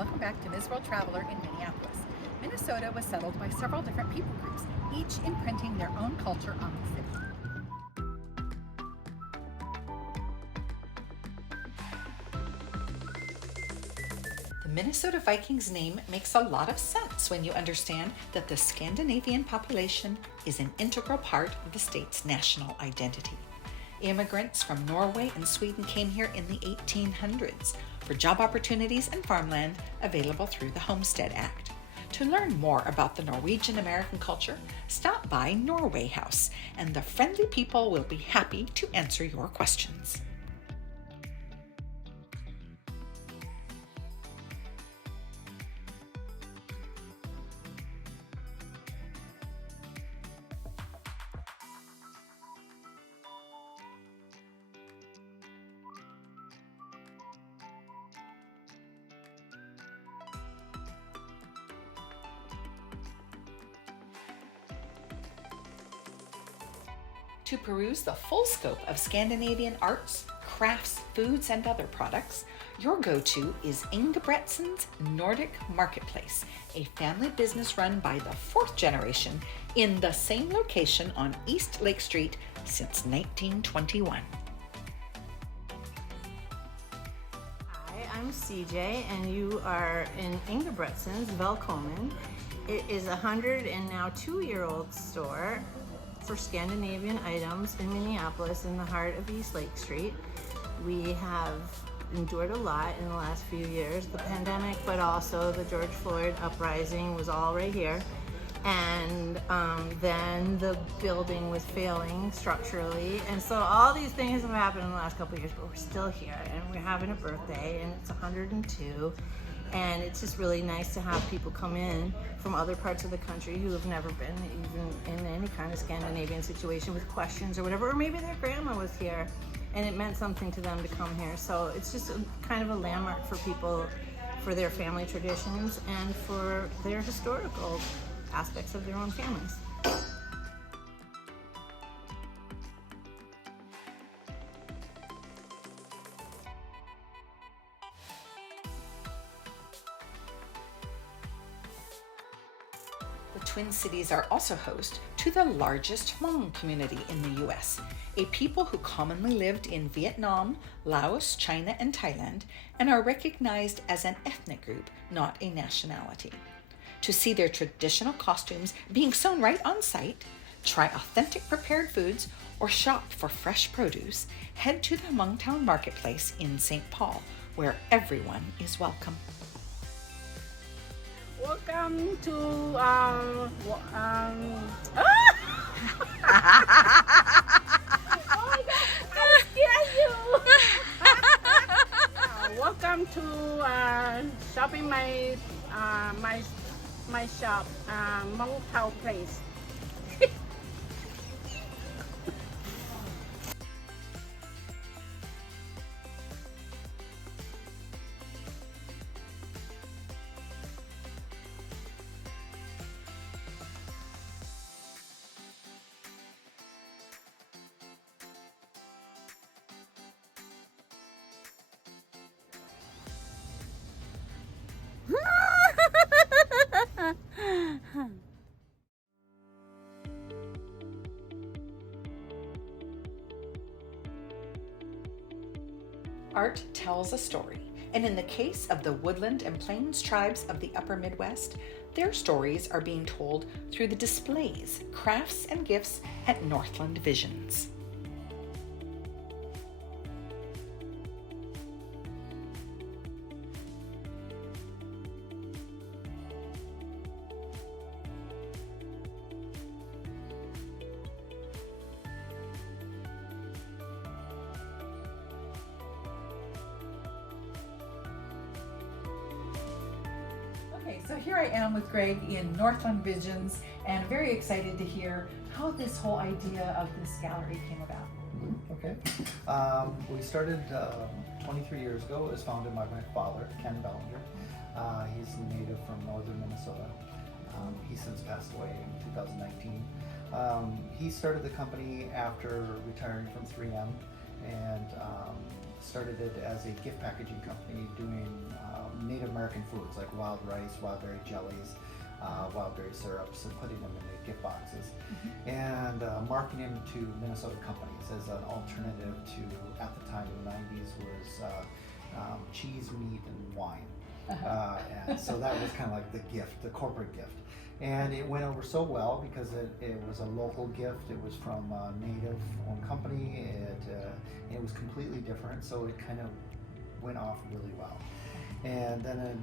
welcome back to Ms. World Traveler in Minneapolis. Minnesota was settled by several different people groups, each imprinting their own culture on the city. The Minnesota Vikings name makes a lot of sense when you understand that the Scandinavian population is an integral part of the state's national identity. Immigrants from Norway and Sweden came here in the 1800s for job opportunities and farmland available through the Homestead Act. To learn more about the Norwegian American culture, stop by Norway House, and the friendly people will be happy to answer your questions. To peruse the full scope of Scandinavian arts, crafts, foods, and other products, your go-to is Ingebretsens Nordic Marketplace, a family business run by the fourth generation in the same location on East Lake Street since 1921. Hi, I'm CJ, and you are in Ingebretsens, Velkommen. It is a 102-year-old store for Scandinavian items in Minneapolis in the heart of East Lake Street. We have endured a lot in the last few years, the pandemic, but also the George Floyd uprising was all right here. And then the building was failing structurally. And so all these things have happened in the last couple of years, but we're still here and we're having a birthday and it's 102. And it's just really nice to have people come in from other parts of the country who have never been even in any kind of Scandinavian situation with questions or whatever, or maybe their grandma was here and it meant something to them to come here. So it's just kind of a landmark for people, for their family traditions and for their historical aspects of their own families. The Twin Cities are also host to the largest Hmong community in the U.S., a people who commonly lived in Vietnam, Laos, China, and Thailand, and are recognized as an ethnic group, not a nationality. To see their traditional costumes being sewn right on site, try authentic prepared foods, or shop for fresh produce, head to the Hmongtown Marketplace in St. Paul, where everyone is welcome. Welcome to welcome to shopping my shop, Hmongtown Place. Art tells a story, and in the case of the woodland and plains tribes of the upper Midwest, their stories are being told through the displays, crafts, and gifts at Northland Visions. Okay, so here I am with Greg in Northland Visions, and very excited to hear how this whole idea of this gallery came about. Okay. We started 23 years ago. It was founded by my father, Ken Bellanger. He's a native from northern Minnesota. He's since passed away in 2019. He started the company after retiring from 3M and started it as a gift packaging company doing Native American American foods like wild rice, wild berry jellies, wild berry syrups, and putting them in the gift boxes, and marketing them to Minnesota companies as an alternative to, at the time in the 90s, was cheese, meat, and wine. And so that was kind of like the gift, the corporate gift. And it went over so well because it was a local gift. It was from a native-owned company. It was completely different, so it kind of went off really well. And then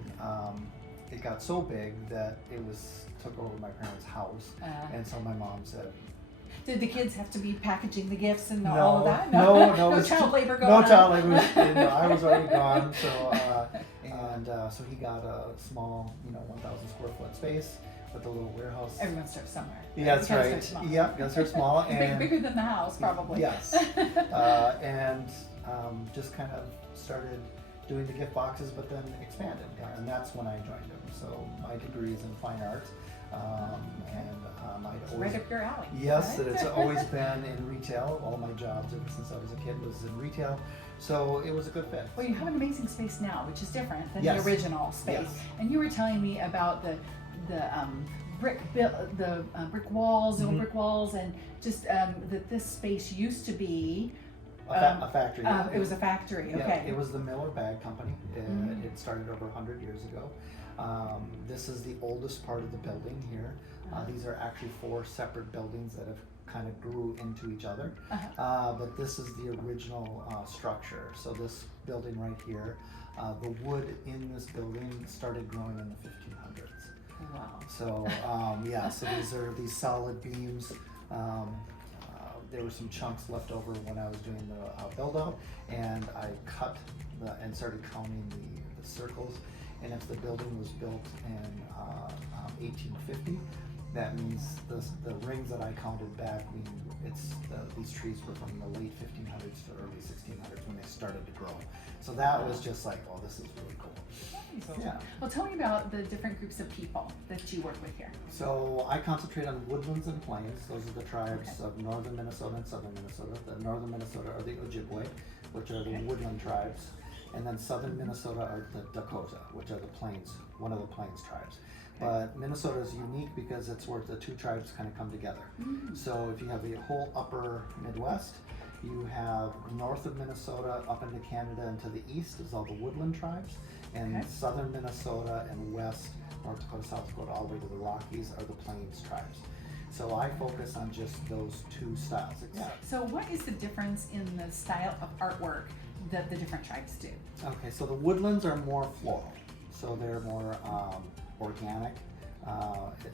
it got so big that it took over my parents' house. And so my mom said, did the kids have to be packaging the gifts and no, all of that? No, no child labor going on. No child labor. I was already gone. So, so he got a small, 1,000 square foot space with a little warehouse. Everyone starts somewhere. Yeah, that's right. Yeah, because they're small and bigger than the house, probably. Yes. And just kind of started doing the gift boxes, but then expanded, and that's when I joined him. So my degree is in fine arts, and I'd always, right up your alley. Yes, right? It's always been in retail. All my jobs ever since I was a kid was in retail, so it was a good fit. Well, you have an amazing space now, which is different than Yes. the original space. Yes. And you were telling me about the brick walls, old brick walls, and just that this space used to be A factory. It was a factory. Yeah, Okay. it was the Miller Bag Company. It started over 100 years ago. This is the oldest part of the building here. These are actually 4 separate buildings that have kind of grew into each other. But this is the original structure. So this building right here, the wood in this building started growing in the 1500s. Wow. So yeah, so these are these solid beams. There were some chunks left over when I was doing the build out, and I cut and started counting the circles. And if the building was built in 1850, that means the rings that I counted back mean these trees were from the late 1500s to early 1600s when they started to grow. So that was just like, oh, this is really cool. Yeah. Well, tell me about the different groups of people that you work with here. So I concentrate on woodlands and plains. Those are the tribes of northern Minnesota and southern Minnesota. The northern Minnesota are the Ojibwe, which are the woodland tribes. And then southern Minnesota are the Dakota, which are the plains, one of the plains tribes. But Minnesota is unique because it's where the 2 tribes kind of come together. So if you have the whole upper Midwest, you have north of Minnesota up into Canada and to the east is all the woodland tribes. And southern Minnesota and west, North Dakota, South Dakota, all the way to the Rockies are the plains tribes. So I focus on just those 2 styles. So what is the difference in the style of artwork that the different tribes do? Okay, so the woodlands are more floral. So they're more organic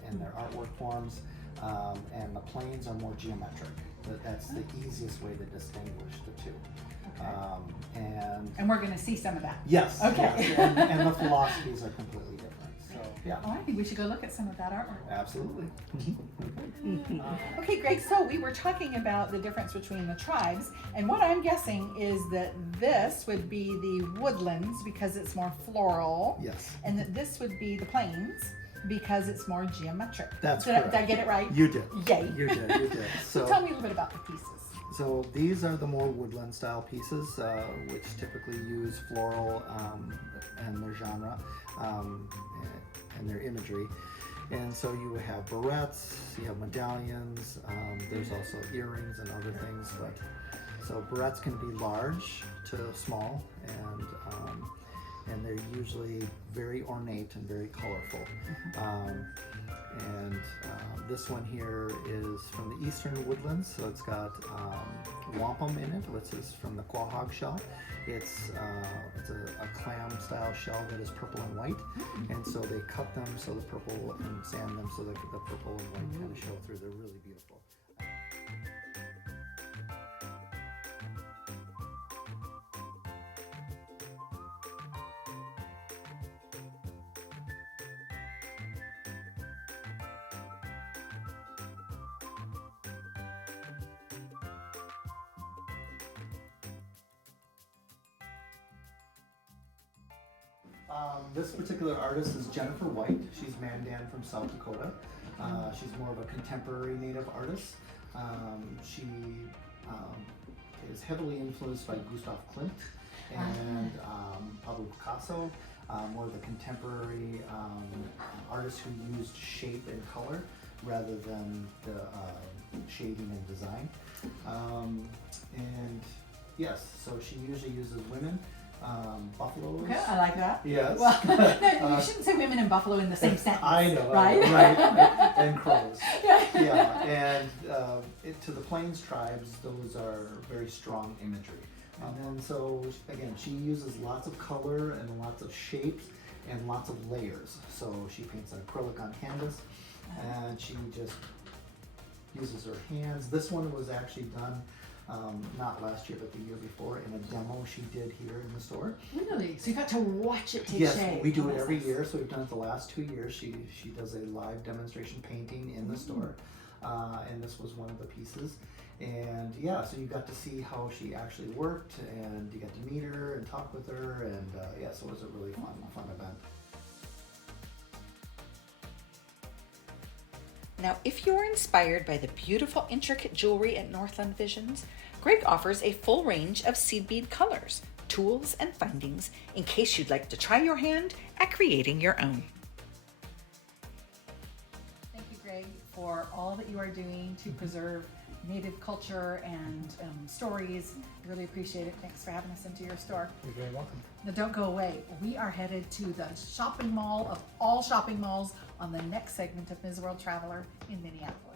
in their artwork forms, and the plains are more geometric. That's the easiest way to distinguish the 2. And we're going to see some of that. Yes. Okay. Yes. And the philosophies are completely different. So yeah. Oh, I think we should go look at some of that artwork. Absolutely. Okay, Greg, so we were talking about the difference between the tribes, and what I'm guessing is that this would be the woodlands because it's more floral. Yes. And that this would be the plains because it's more geometric. That's did correct. Did I get it right? You did. Yay. You did. So tell me a little bit about the pieces. So these are the more woodland style pieces, which typically use floral and their genre and their imagery. And so you have barrettes, you have medallions, there's also earrings and other things. So barrettes can be large to small, and they're usually very ornate and very colorful. This one here is from the eastern woodlands, so it's got wampum in it, which is from the quahog shell. It's a clam style shell that is purple and white, and so they cut them so the purple and sand them so that the purple and white kind of show through. They're really beautiful. This particular artist is Jennifer White. She's Mandan from South Dakota. She's more of a contemporary native artist. She is heavily influenced by Gustav Klimt and Pablo Picasso. more of the contemporary artists who used shape and color rather than the shading and design. And yes, so she usually uses women, buffaloes. Okay, I like that. Yes. Well, no, you shouldn't say women and buffalo in the same sentence. I know, right? Right, and crows. Yeah. Yeah, and to the Plains tribes, those are very strong imagery. And then so, again, she uses lots of color and lots of shapes and lots of layers. So she paints an acrylic on canvas, and she just uses her hands. This one was actually done not last year, but the year before, in a demo she did here in the store. Really? So you got to watch it take Yes, shape. we do it every year, so we've done it the last 2 years. She does a live demonstration painting in the store, and this was one of the pieces. And yeah, so you got to see how she actually worked, and you got to meet her and talk with her, and yeah, so it was a really fun event. Now, if you're inspired by the beautiful, intricate jewelry at Northland Visions, Greg offers a full range of seed bead colors, tools, and findings in case you'd like to try your hand at creating your own. Thank you, Greg, for all that you are doing to preserve Native culture and stories. I really appreciate it. Thanks for having us into your store. You're very welcome. Now, don't go away. We are headed to the shopping mall of all shopping malls on the next segment of Ms. World Traveler in Minneapolis.